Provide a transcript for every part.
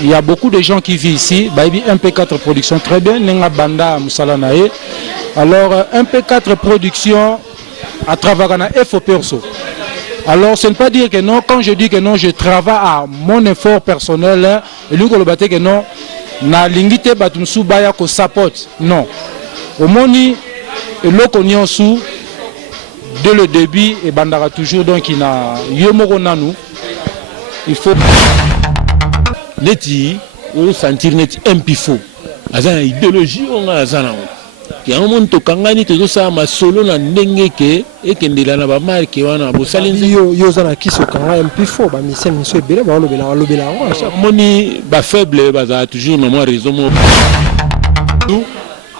Il y a beaucoup de gens qui vivent ici. MP4 Production, très bien. Banda Moussalanae. Alors, MP4 Production, à travers un FO Perso. Alors, ce n'est pas dire que non. Quand je dis que non, je travaille à mon effort personnel. Et lui, que non, na lingite batumsu baya ko support. Non. Au moni, et l'okonyon sous, dès le début, et bandara toujours, donc il a yomoro nanou. Il faut. Neti ou sentir neti impifo azana idéologie on a azana ki a un to kangani to ça ma solo na ndenge ke ekendela na ba marque wana bo salinzi yo zana kiso kanga impifo ba mise miso ebele ba lobela moni ba faible ba toujours na moi raison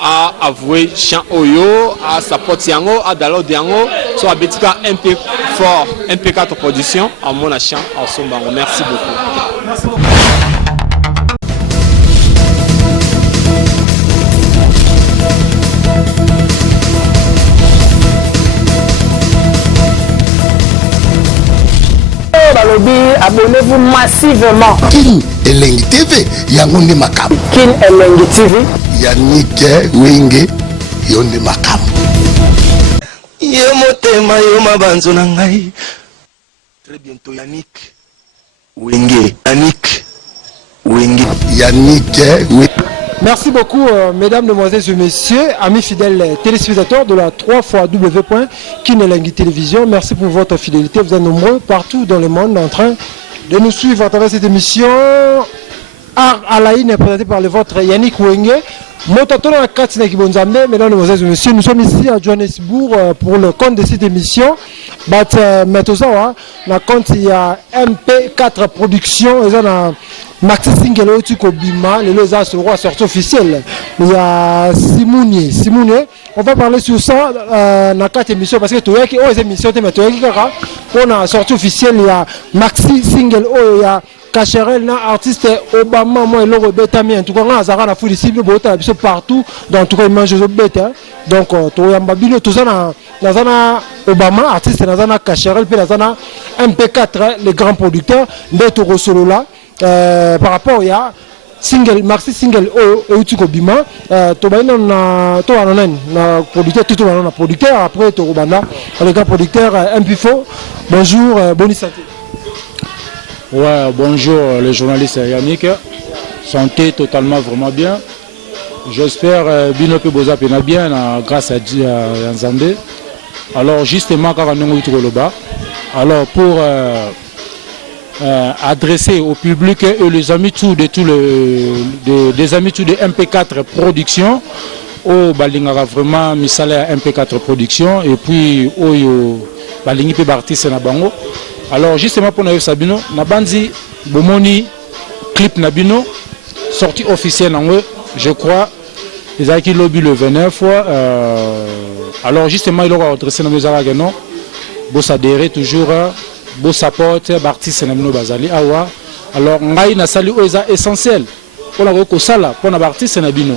à avouer chant oyo à support yango à dalo yango so abetika MP fort MP4 production à mon chant en sombango. Merci beaucoup. Abonnez-vous massivement. Kin Elengi TV, Yangonde Makam. Kin Elengi TV. Yannick Wenge, Yonde Makam. Yemotema yoma banzo nangai. Très bientôt Yannick Wenge. Yannick Wenge. Merci beaucoup, mesdames, demoiselles et messieurs, amis fidèles téléspectateurs de la 3xW.Kinelengi Télévision. Merci pour votre fidélité. Vous êtes nombreux partout dans le monde en train de nous suivre à travers cette émission. Art à la ligne est présenté par le vôtre Yannick Wenge. Mesdames, demoiselles et messieurs, nous sommes ici à Johannesburg pour le compte de cette émission. Maintenant, le compte il y a MP4 Production. Maxi Single Otiko Bima, les deux sur la sortie officielle. Il y a Simounier. On va parler sur ça dans 4 émissions parce que tu as les émissions, pour la sortie officielle, il y a Maxi Single, il y a Cacherel, artiste Obama, moi, et Loro Betami. En tout cas, on a Zara, la foule ici, partout. Dans tout cas, il mange au bêta. Donc, tu as Mbabino, tout ça, dans Obama, artiste, dans Cacherel, puis dans MP4, les grands producteurs, d'être solo là. Par rapport à single maxi single Otiko Bima to ba na producteur tout na producteur après to banda les gars producteurs Impifo. Bonjour, bonne santé. Ouais, bonjour les journalistes Yannick. Santé totalement vraiment bien. J'espère Bino pe boza pena bien grâce à Nzambe. Alors justement quand on est au Loba. Alors pour adressé au public et les amis des amis de MP4 Production au balingara vraiment misale à MP4 Production et puis au balingi pe artiste na bango. Alors justement pour nous Sabino na bandi bomoni clip nabino sortie officielle en eux, je crois ils ont qui lobby le 29 alors justement il aura adressé na mesara non bo s'adhérer toujours beau support artiste na bino bazali awa alors ngai na sali oza essentiel pour la ko sala pour na artiste na bino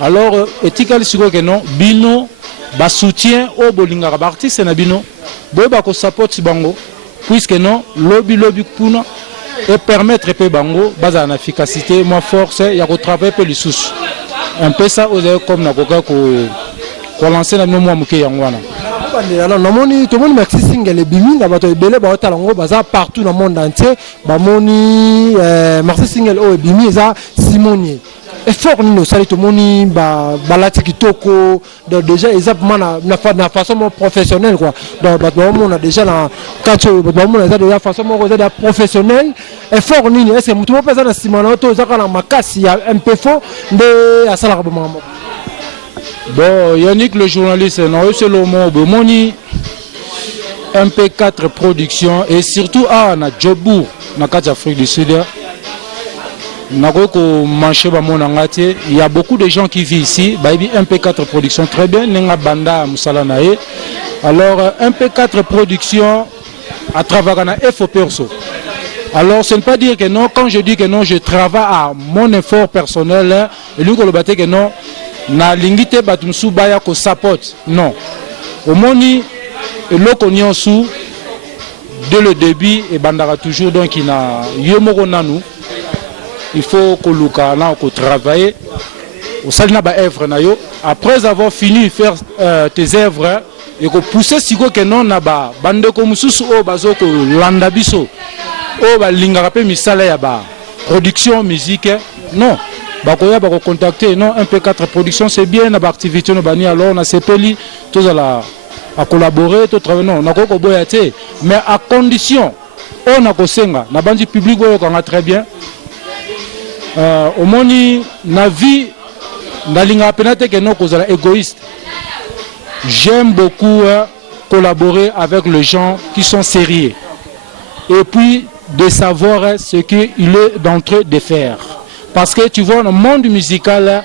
alors ethical siko que non bino ba soutien au bolinga ba artiste na bino boy ba ko support bango puisque non lobby kuna et permettre pe bango baza na efficacité moi force ya ko travailler pe lisusu un peu ça oza comme na koka ko lancer na bino moi muke yangwana. Alors, tout le monde maxi single bimi na bato ebele ba talango baza partout dans le monde entier ba moni maxi single o bimi za Simonier effort nino sali to moni ba balati kitoko déjà exactement na façon professionnelle quoi donc bato on a déjà la kacho bato on a déjà façon professionnelle effort nini est-ce que mutu mo pesa na simana to za kana makasi ya MPFO de asala ba mama. Bon, Yannick le journaliste, non, c'est le mot, Moni MP4 Production et surtout à Djobourg, dans l'Afrique du Sud. Il y a beaucoup de gens qui vivent ici. MP4 Production, très bien. Banda Moussalanae. Alors, MP4 Production à travers un FO Perso. Alors, ce n'est pas dire que non. Quand je dis que non, je travaille à mon effort personnel. Et lui, que non. Na lingite batumsu baya ko support non au moni l'okonyon sous dès le début et bandara toujours donc il a yomoro nanou il faut que travailler au sein de œuvre après avoir fini de faire tes œuvres et que pousser si que non naba bande comme sous o bazoko landa biso o ba linga pe misala ya ba production musique non bakoya bako contacter non MP4 production c'est bien na ba activité no bani alors na sepeli tous à collaborer tout travailler non na ko boya te mais à condition on a kosenga na bandi public oyo kanga très bien au moni na vie nalinga penate que non kozala égoïste. J'aime beaucoup collaborer avec les gens qui sont sérieux et puis de savoir ce qu'il est d'entre eux de faire. Parce que tu vois, dans le monde musical,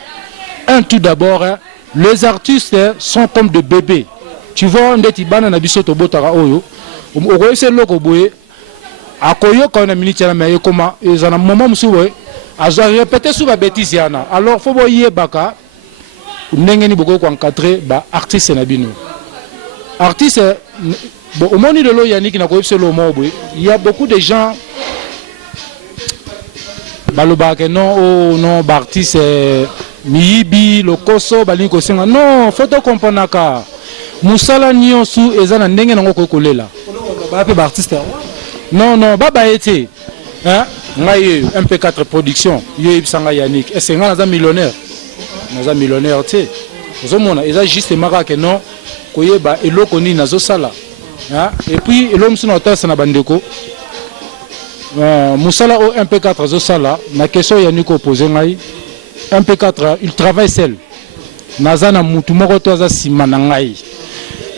tout d'abord, les artistes sont comme des bébés. Tu vois, on dit que na biso to botara oyo, o c'est loko boye, akoyo quand on minute na mais comment ils en moment musuwe, azo répéter sous la bêtise yana. Alors faut boyer baka ndengeni boko ko encadrer ba artiste na bino. Artiste bon au monde de lo Yannick na ko epselo mo boye, il y a beaucoup de gens balobaka non oh non ba artiste miyibi lokoso bali ko senga non faut to comprendre ka musala nyonsu ezana ndenge nango ko kolela ba pe ba artiste non non baba été hein ngai MP4 production yo ibsanga Yannick et c'est nga millionnaire naza millionnaire te ozomona eza juste maka que non koyeba eloko ni nazo sala hein et puis elom suna otasa na bandeko musala au MP4 zo sala na question Yannick opposé ngai MP4 il travaille seul naza na mutu moko to aza sima na ngai.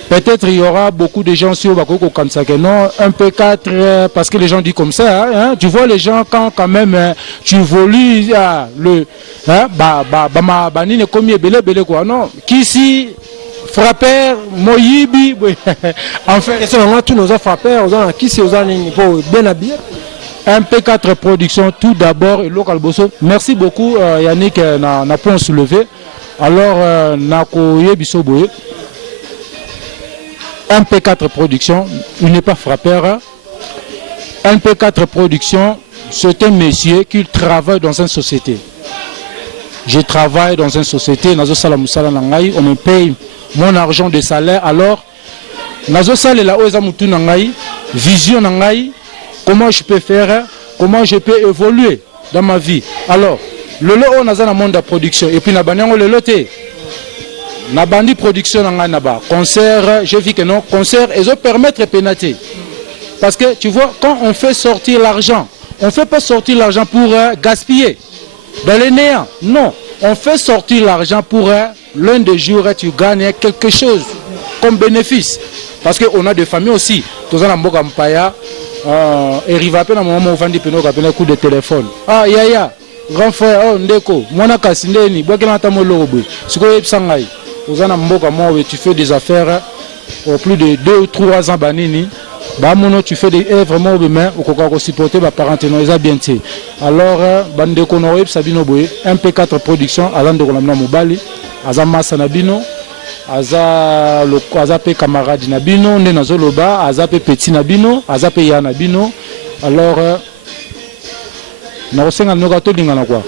Peut-être il y aura beaucoup de gens sur Bakoko comme ça que non, un P4 parce que les gens disent comme ça, hein, tu vois les gens quand même tu évolues le hein, ma banine comme belé quoi non, qui si frappeur Moyibi en fait selon tous nos frappeurs on qui c'est aux niveau bien habillé. Un P4 production tout d'abord et local bosso. Merci beaucoup Yannick n'a point soulevé. Alors nako yebiso boye MP4 production, il n'est pas frappeur. MP4 production, c'est un monsieur qui travaille dans une société. Je travaille dans une société, Nazo Salamusala Nangai, on me paye mon argent de salaire. Alors, Nazo Salela Ozamutu Nangai, vision Nangai, comment je peux faire, comment je peux évoluer dans ma vie. Alors, le lot on a un monde de production, et puis Nabanyango le loté. Nabandi production naba concert, je vis que non concert et ça permettre de pénater parce que tu vois quand on fait sortir l'argent on fait pas sortir l'argent pour gaspiller dans les néants non on fait sortir l'argent pour l'un des jours tu gagnes quelque chose comme bénéfice parce que on a des familles aussi tous en mboka mpaya et riva pe na moment où vandi peno ka pena coup de téléphone ah yaya grand frère oh ndeko mwana kasindeni bwakela ta moloro bwe siko yebsangai Ozana mboka moi tu fais des affaires au plus de 2 ou 3 ans banini ba mono tu fais des œuvres moi demain au koka ko supporter ba parents non eza bien té alors bande ko no web sabino boye MP4 production alande ko lamna mobali aza masa na bino aza loko aza pe camarade na bino nde nazoloba aza pe petit na bino aza pe ya na bino alors na osenga noka to lingana quoi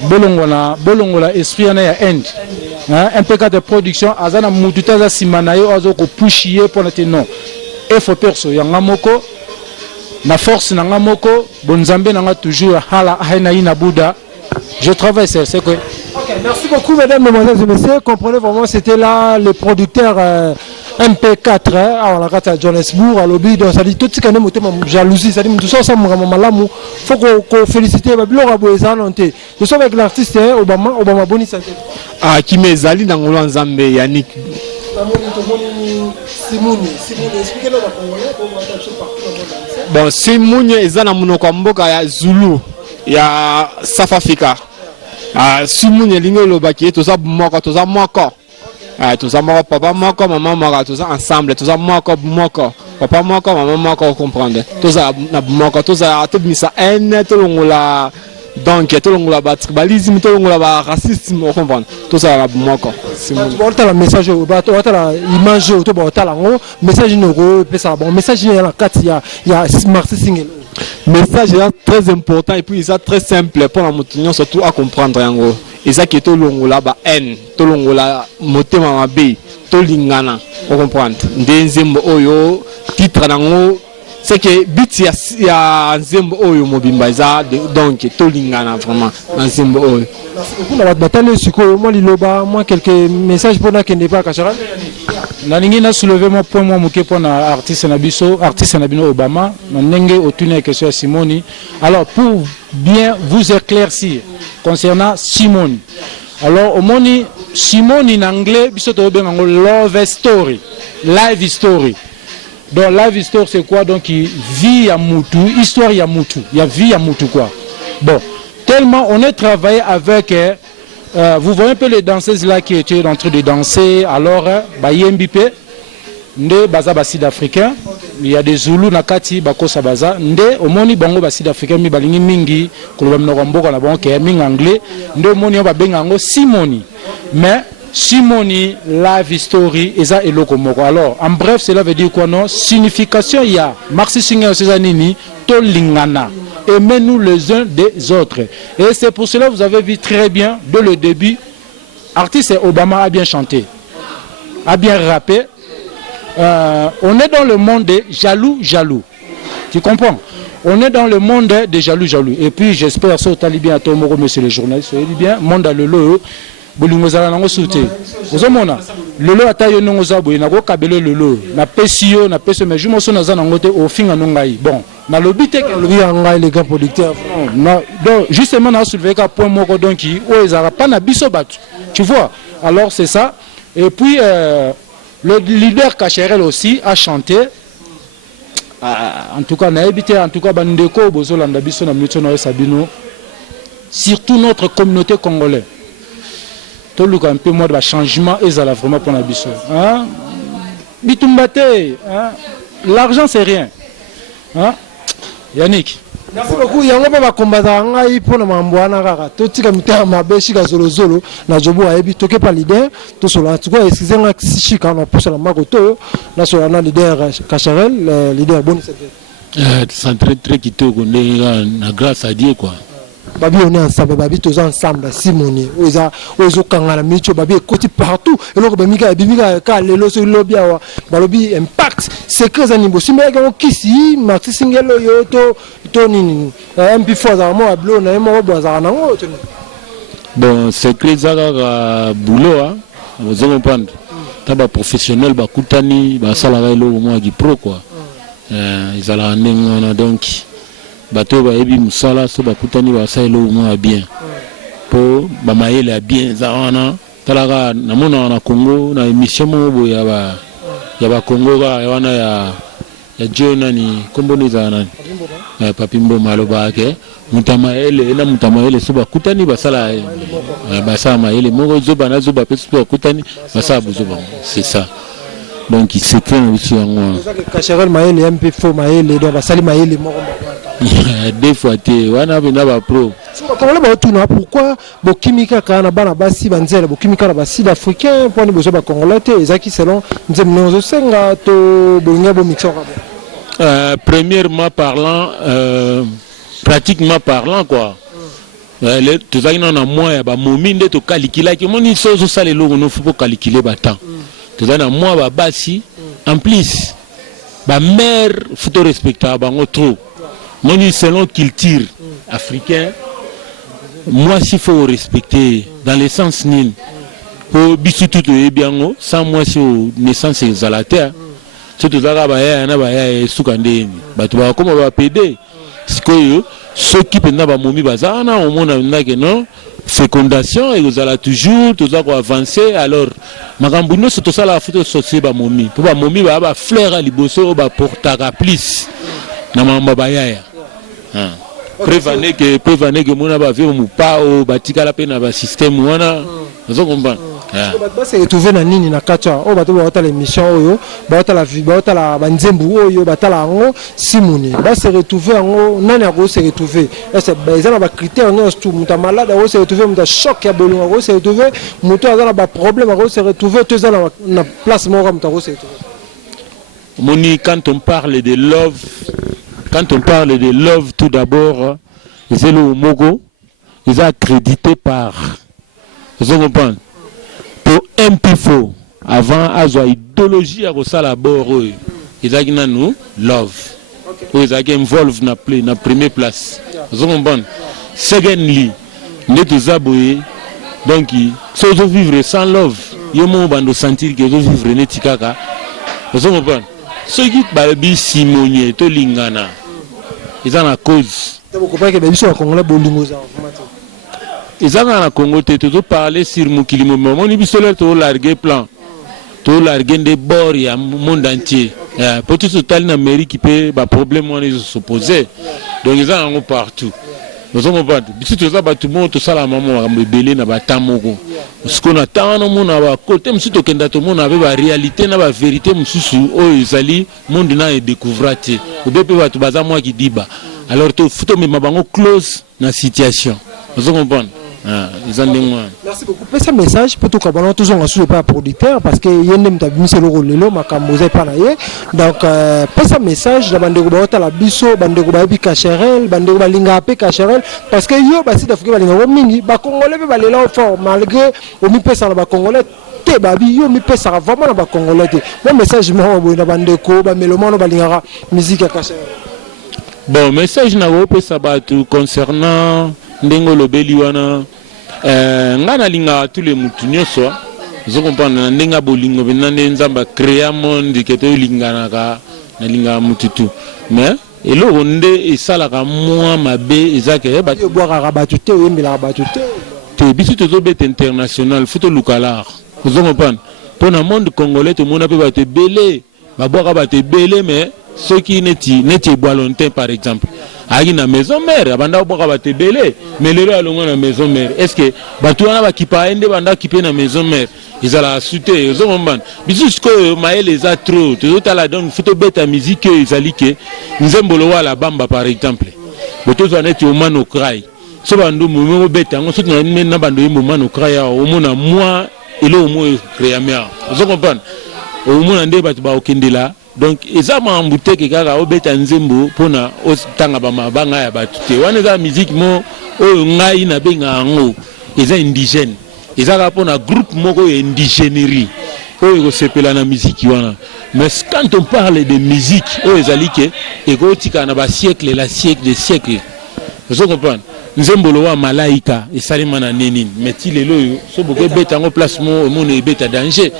bolongo la esprit na ya end un MP4 de production azana mututa za simanayo azoko pushier pour na non et faut perso yanga moko na force na ngamoko bonzambe na toujours hala haina ina buda je travaille c'est que OK, merci beaucoup mesdames, mesdemoiselles et messieurs, comprenez vraiment c'était là le producteur MP4 à la carte à Johannesburg à lobby donc ça dit tout ce qu'on aime jalousie ça dit tout ça vraiment malamu faut qu'on féliciter babilo raboeza nonté je suis avec l'artiste Obama boni santé ah qui mezali dans Nzambe Yannick Simoni expliquez-le la congolais pour voir partout bon Simoni ezana munoko mboka ya Zulu ya South Africa ah Simoni lingo lobaki to za moko tout ça papa moko maman moko tout ça ensemble tout ça moko papa moko maman moko comprendre tout ça na moko tout ça tout misa en tout longola donc tout longola ba tribalisme tout longola ba racisme comprendre tout ça na moko tu la message ba to la image to ba ta la message no ko pesa bon message ya la carte ya Martin Singelo message est très important et puis il est très simple pour la montagnon surtout à comprendre en gros. Et ça qui est tout longola ba n, tout longola motema mabe, tout lingana, on comprend. Denzembo oyo titre nango c'est que bit ya nzembo oyo mobimba za donc tout lingana vraiment nzembo oyo. Vous n'avez pas battu sur moi liloba moi quelques messages pour na kende pas Kacharal. Na ningi na soulever mon point moi moké pour na artiste Nabino Obama na ndenge otune question Simoni. Alors pour bien vous éclaircir concernant Simoni. Alors au moni Simoni en anglais biso to ben en love story, live story. Donc live story c'est quoi? Donc vie à Moutou, histoire ya Moutou, il y a vie à Moutou quoi. Bon, tellement on a travaillé avec vous voyez un peu les danseuses là qui étaient en train de danser. Alors, Bayembipe, Nde Baza Basid africain, il y a des Zoulous Nakati, Bakosa Baza, Nde Omoni Bango Basid africain, mi Balingi Mingi, Kolobam Noramboka na Bango, Ming anglais, Nde Omoni Babengango Simoni. Mais Simoni, live story, Eza Eloko Moko. Alors, en bref, cela veut dire quoi non? Signification, il y a Marxi Singer Cézanini, Tolingana. Aimez-nous les uns des autres. Et c'est pour cela que vous avez vu très bien, dès le début, l'artiste Obama a bien chanté, a bien rappé. On est dans le monde des jaloux. Tu comprends? On est dans le monde des jaloux. Et puis j'espère, ça au bien à toi, monsieur le journaliste, soyez bien, monde à le lot. Bolingozala nango souté. Ozomona lelo atayo nongo zabo na ko kabelo lelo na pesio na peso mais jumo sona za nango te au finga nongai. Bon, na lobité que lui ngai les grands producteurs. Non, donc justement na soulever ka point moko donc o ezara pas na biso batu. Tu vois? Alors c'est ça. Et puis le leader Kacherel aussi a chanté. En tout cas na habité en tout cas bandeko bozolanda biso na mito na Sabino. Surtout notre communauté congolaise. Tout le un peu moins de changement et ça là vraiment pour la biso. Hein? Bitumbate, hein? L'argent c'est rien. Hein? Yannick. Merci beaucoup. Yango ba combattre ngai pour na mambwana kaka. To tika mita mabe shika zolo na jobu ayebi toke pa leader to sola tu quoi excusez moi shika na posa na makoto na sola na leader Kacherel leader bon c'est très kitoko na grâce à Dieu quoi. Babi on est ensemble, babi tous ensemble, Simoni, ozo kangana micho, babi écoute partout, et l'autre bimika lelo sur lobby awa, balobi impact, c'est que ça niveau. Si mais on kisi, Maxi Singelo yo to nini, MP4 za mo ablo na mo boza na ngo to. Bon, c'est que ça boulot hein, vous allez comprendre. Taba professionnel ba kutani, ba salarié lo mo gi pro quoi. Ils allaient nengona donc bato ba ebi musala so bakutani ba saelo mo bien po ba maele bien za wana talaka na mona na Congo na émission mo bo ya ba Congo ga wana ya jona ni komboni za nani papimbo maloba ke mutamaele na mutamaele so bakutani ba sala ba sa maele mo zo bana zo ba peso bakutani ba sa buzo ba c'est ça. Donc il s'écrit aussi en moi. Kacherel maele MP4 maele do ba sali maele mo des fois tu wana bina ba pro comment ba tuna pourquoi bo kimika kana bana basi banzela bo kimika ba sud africain pour ni bozo ba congolais te ezaki selon nzemno zo senga to bolinga bo mixer premièrement parlant pratiquement parlant quoi les tous aïna na moi ba mominde to kalikila ki moni so zo sale longo no faut pas calculer ba temps tous aïna moi ba basi en plus ba mère faut respecter bango trop. Moi, selon culture africain, moi, s'il faut respecter dans le sens nil, pour bisutu et bien, sans moi, si naissance est à la terre, surtout ça, baya soukandé, bah comment va péder, c'est que ceux qui peuvent pas momi bazana, au moins on a que non, fécondation et vous allez toujours, tout ça pour avancer. Alors, magambuno c'est tout ça la photo sociale ba momi, pour ba momi ba fleur à liboso ba portara plus, na mamba baya. Prévenez que mon abavé ou pas au batikala pena ba système wana vous comprenez ba se retrouver na nini na kacha o bato ba tala émission oyo ba tala vie ba tala banzembu oyo ba tala ngo Simoni ba se retrouver ngo nani ako se retrouver est ba ezana ba critère ngo tout muta malade ako se retrouver muta choc ya bolongo ako se retrouver muta azana ba problème ako se retrouver tous na place moko muta ako se retrouver moni quand on parle de love quand on parle de love, tout d'abord, c'est le Mogo, ils sont accrédités par. Vous comprenez? Pour MPFO, avant, ils ont idéologie à la bord, ils ont nous love. Ils ont involved dans la première place. Vous comprenez? Secondly, nous tous aboués, donc, si vous vivez sans love, ils vont sentir que vous vivez dans Tikaka. Vous comprenez? Ceux qui sont Simonier, Tolingana, ils ont la cause. Vous comprenez que les Congolais ils ont la Congo, tu parler sur Moukilimo, mon ibisole, tu as largué plan, tu as largué des bords, il y a un monde entier. Pour tout ce temps, l'Amérique qui peut, problème, on est s'opposer. Donc ils ont partout. Nous avons pas. Si tu as tout le monde, tout ça, la maman a belé na batamoko. Ce qu'on attend, on a côté, monsieur Tokenda, tout le monde avait la réalité, la vérité, monsieur oh Isali, monde n'a découvert. Au début, tu vas moi qui dit bah. Alors tu faut me mabango close na situation. Vous comprenez? Merci beaucoup. Pesa message pour tout le monde, toujours en sous pas producteur parce que y a même ta mise le rôle là, makamboze pas naie. Donc pesa message la bande ko la biso, bande ko ba bi kacherel, bande ko ba linga pe kacherel parce que yo ba si d'Afrique ba linga mingi, ba congolais ba lela fort malgré au mi pesa ba congolais te ba bi yo mi pesa vraiment ba congolais te. Mon message mo bo na bande ko ba melomano ba linga musique kacherel. Bon, message na ko pesa ba tout concernant ndengolo beliwana ngana linga tous les mutunyo so zo comprendre ndenga bolingo benande nzamba créer monde que to lingana ka na linga mututu mais elo onde esala ka moi mabe ezake ba yo boire rabatu te o mbila rabatu te bisu to bet international photo lukalar zo comprendre pour le monde congolais tout monde peut ba te belé ba boire ba te belé mais ceux qui neti bois longtemps par exemple ayi na maison mère abanda boka ba te belé mais lelo alonga na maison mère est-ce que batu wana ba kipa ende banda kipe na maison mère ils ala souté zo momban bisus ko mael les a trop tout ala donc faut beta musique ils ali que nzembolo wala bamba par exemple boto zo neti o mano cry so bandu mo beta ngo sotu na bandu mo mano cry o mona moi elo mo créamia zo comprendre o mona nde batu ba okendela. Donc ils ont embouté que kaka obeta nzembo pona otanga ba mabanga ya batute wana za musique mo o ngai na benga ngo ils sont indigènes ils ont pona groupe moko indigénerie o ego sepela na musique wana mais quand on parle de musique o ezali ke ego tika na ba siècle la siècle des siècles vous comprenez nzembo lo wa malaika esalima na nini mais ti lelo yo so boko beta ngo place mo ne beta danger.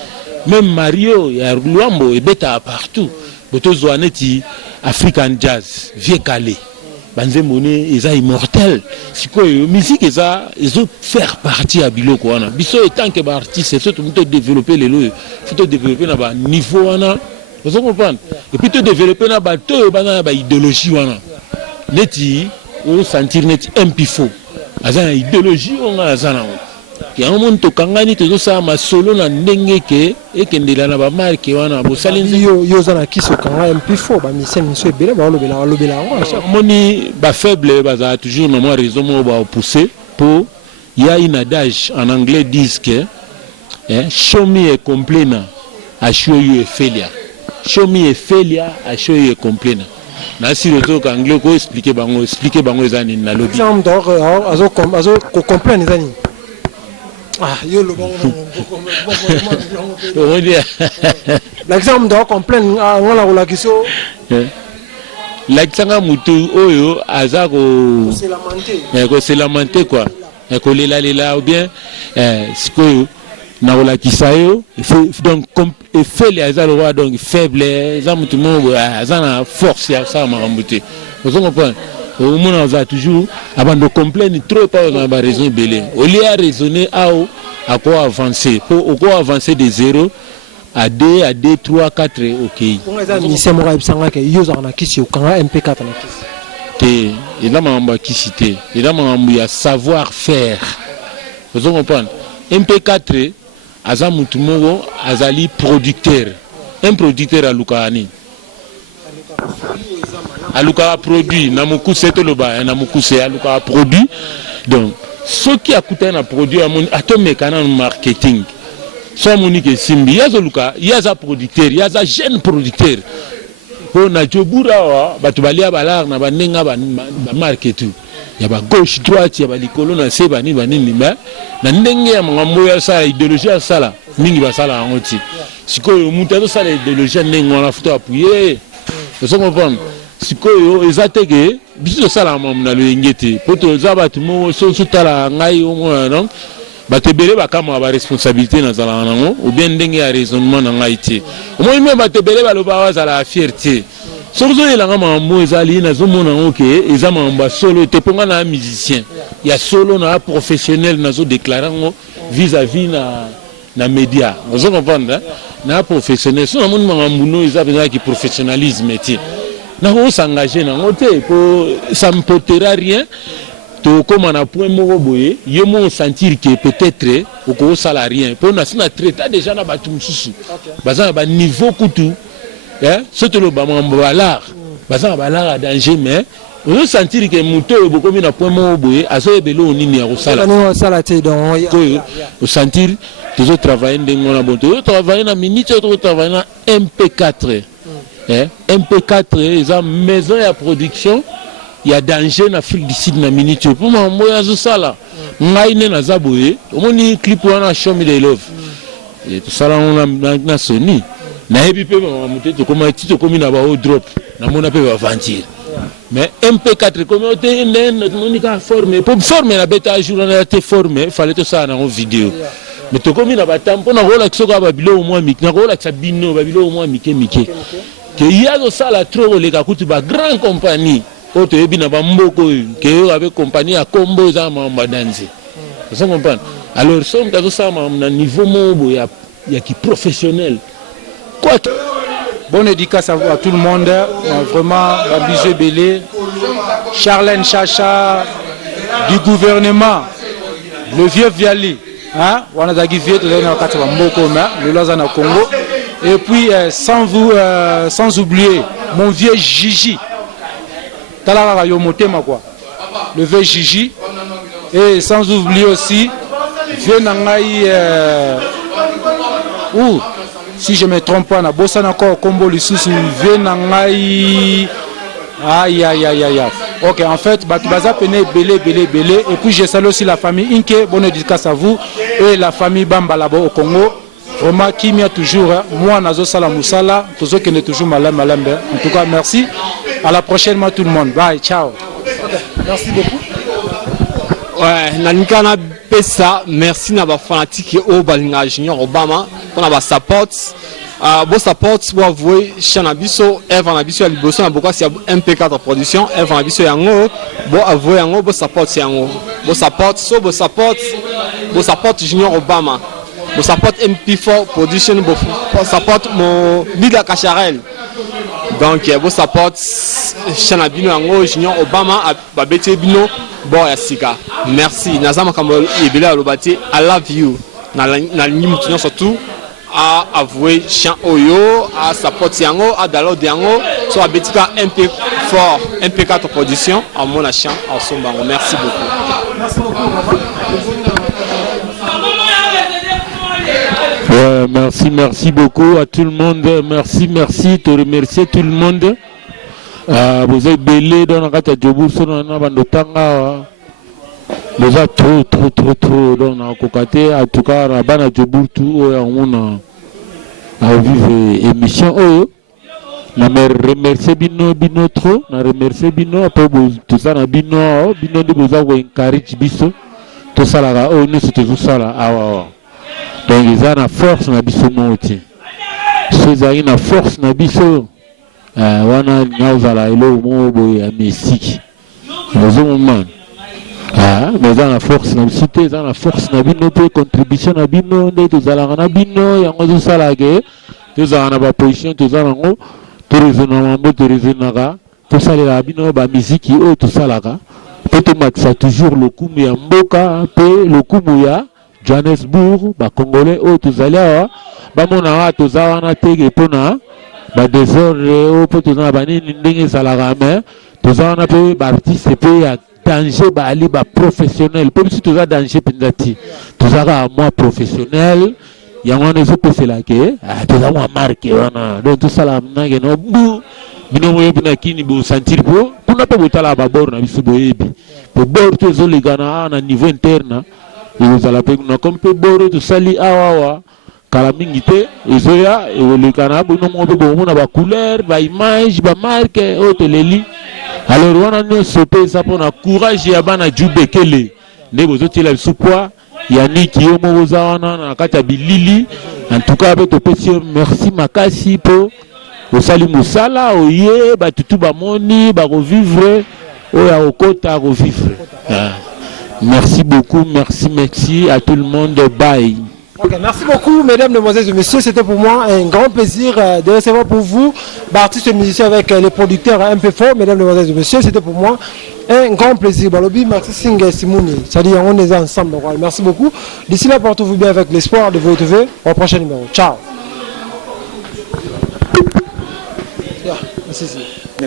Même Mario, il y a Luambo et Beta partout. Boto Zouaneti, African Jazz, Vieux Calais. Banze Moné, ils sont immortels. C'est quoi, musique, ils ont faire partie à Biloko. Biso étant que artiste, c'est surtout développer les lois. Il faut développer à niveau. Vous comprenez? Et puis développer à idéologie. Neti, ou sentir neti impifo. Azana idéologie, on a azana. Il y a un monde qui a ça ma solo na ndenge ke ekendela na ba marque wana bo salinzi yo zana kiso kanga MP4 ba mission ebele ba lobela moni ba faible ba toujours na moi raison mo ba pousser pour il y a une adage en anglais disent que show me a complainer I show you a failure. Show me a failure I show you a complainer. Na si le truc anglais ko expliquer bango ezani na lobby. Exemple d'or azo complainer ezani. Ah, yo le bon. L'exemple d'or complain ngala la kiso. L'exemple mutu oyo azako se lamenter quoi. Ko lela ou bien siko na la kisayo donc et fait les azalo donc faible za mutu mo azana force ya ça marambuté. Vous comprenez? Au moins on va toujours avant de complaindre trop pas on a raison belé au lieu à raisonner à quoi avancer pour quoi avancer de 0 à 2 à 2 3 4 OK on a mis c'est moi ibsanga que yo za na kisi okanga MP4 na kisi te et là mamba kisité et là mamba ya savoir faire vous comprenez MP4 aza mutu moko azali producteur un producteur à Lukani aluka produit na mukuse to loba na mukuse aluka produit donc ce qui a coûté un produit à mon atomekana marketing so monique simbi yazo luka yaza producteur yaza jeune producteur po na jobura wa bato balia balar na bandenga ba marque tout ya ba gauche droite ya ba likolo na se bani banini mais na ndenge ya ngambo ya sala idéologie ya sala mingi ba sala yango ti sikoyo mutazo sala idéologie ndenge wana futo appuyer so comprendre sikoyo ezateke biso sala mamna lo ngete poto za bato mo so tala ngai au moins non batebele bakama ba responsabilité na zala nango ou bien ndenge ya raisonnement na ngai ti au moins même batebele baloba wazala fierté surtout il a un mot ezali na zo mona oké ezama mba solo te ponga na musicien ya solo na professionnel na zo déclarer vis-à-vis na média vous comprenez na professionnel so na moni mambuno ezabena ki professionnalisme ti na ko s'engager na ngote pour ça me portera rien to comme na point moko boye yemo sentir que peut-être au ko salarié pour na sina traiter déjà na batu mususu baza ba niveau kutu surtout le balar baza balar à danger mais on sentir que muto beaucoup na point moko boye azo belo nini ya ko sala no sala te donc au sentir toujours travailler ndenge na bon to travailler na minute to travailler na MP4 MP4 eza maison ya production il y a danger na Afrique du Sud na minute pour moi moya zo sala ngai ne na zaboye omoni clip wana show me the love et tout ça na Sony na ebi pe ba muté to koma tito komi na ba o drop na mona pe ba ventir mais MP4 comme on était une forme pour former la bêta jour on a été formé fallait tout ça dans une vidéo mais to komi na ba tampo na rola kisoko ba bilo au moins mik na rola sa bino ba bilo au moins mike que il y a zo sala trop les kakutu ba grand compagnie auto ebi na ba mboko que avec compagnie à combo za mamba danser vous comprenez alors somme ka zo ça na niveau mobo ya qui professionnel quoi. Bonne dédicace à tout le monde, vraiment Babizé Belé, Charlène Chacha du gouvernement, le vieux Viali, hein, on a d'agi vieux de le Congo, et puis sans oublier mon vieux Gigi, le vieux Gigi, et sans oublier aussi vieux Nangaï si je me trompe pas, na bossa encore combo lisusu venangai aïe. Ok, en fait, Batubaza pene belé et puis je salue aussi la famille Inke, bonne dédicace à vous et la famille Bamba là-bas au Congo. Vraiment qui m'y a toujours moi nazo sala musala, tous ceux qui ne toujours malam. En tout cas, merci. À la prochaine tout le monde. Bye, ciao. Okay, merci beaucoup. Ouais, nanikana pesa merci na ba fanatique au balinga junior Obama on a ba support bo support bo avouer chana biso Eva na biso ya liboso na bokwa si MP4 production Eva na biso yango bo avouer yango bo support yango bo support junior Obama bo support MP4 production bo support mon Bida Kacharel donc bo support chana bino yango junior Obama ba bete bino bon ya sika merci nazama kambo ebele alobati I love you na lingi mutinyo surtout a avouer chant oyo a support yango a download yango so abetika MP4 production en mon chant en sombango merci beaucoup. Ouais, merci beaucoup à tout le monde, merci te remercier tout le monde. Vous êtes belé dans la carte de Djobour, vous êtes trop dans la cocate. En tout cas, la bande de Djobour, tout on a vivre émission. Na me remercier bino trop, na remercier bino après tout ça na bino de vous avoir encouragé biso tout ça là nous c'est tout ça là donc ils ont la force na biso moti c'est na force na biso wana nyazala ilo mo boya mesiki les hommes mais dans la force na cité dans la force na bino pe contribution na bino de tout ça na bino yango tout ça là que tout ça na ba position tout ça ngo tout raisonnement tout raisonnaka tout ça la bino ba musique tout ça là peut-être maxa toujours le coup ya mboka pe le coup ya Johannesburg ba congolais tout ça là ba mona tout ça wana tege pona ba désordre au poto na bani ndenge salaka mais tout ça on a peu artiste pe ya danger ba ali ba professionnel pour si tout ça danger pendati tout ça à moi professionnel ya ngone se peut c'est là que tout ça moi marqué wana donc tout ça là na no bu bino moyo bina kini bo sentir po kuna pe botala ba bor na biso boyebi po bor to zo legana na niveau interne ils ala pe na comme pe bor to sali awawa kala mingi te ezoya e legana bino mo be bo na ba couleur ba image ba marque o teleli alors wana no sope ça pour na courage ya bana jubekele ne bozo tela biso poa Yannick yo mo boza wana na kata bilili en tout cas be to pesi merci makasi po osali musala oye batutu bamoni ba revivre oya okota revivre. Merci beaucoup, merci à tout le monde, bye. Okay, merci beaucoup mesdames, mesdemoiselles et messieurs, c'était pour moi un grand plaisir de recevoir pour vous artistes et musiciens avec les producteurs MP4. Mesdames, mesdemoiselles et messieurs, c'était pour moi un grand plaisir. Balobi, Maxi Singh Simouni, c'est-à-dire on est ensemble. Merci beaucoup. D'ici là, portez-vous bien avec l'espoir de vous retrouver au prochain numéro. Ciao. Merci.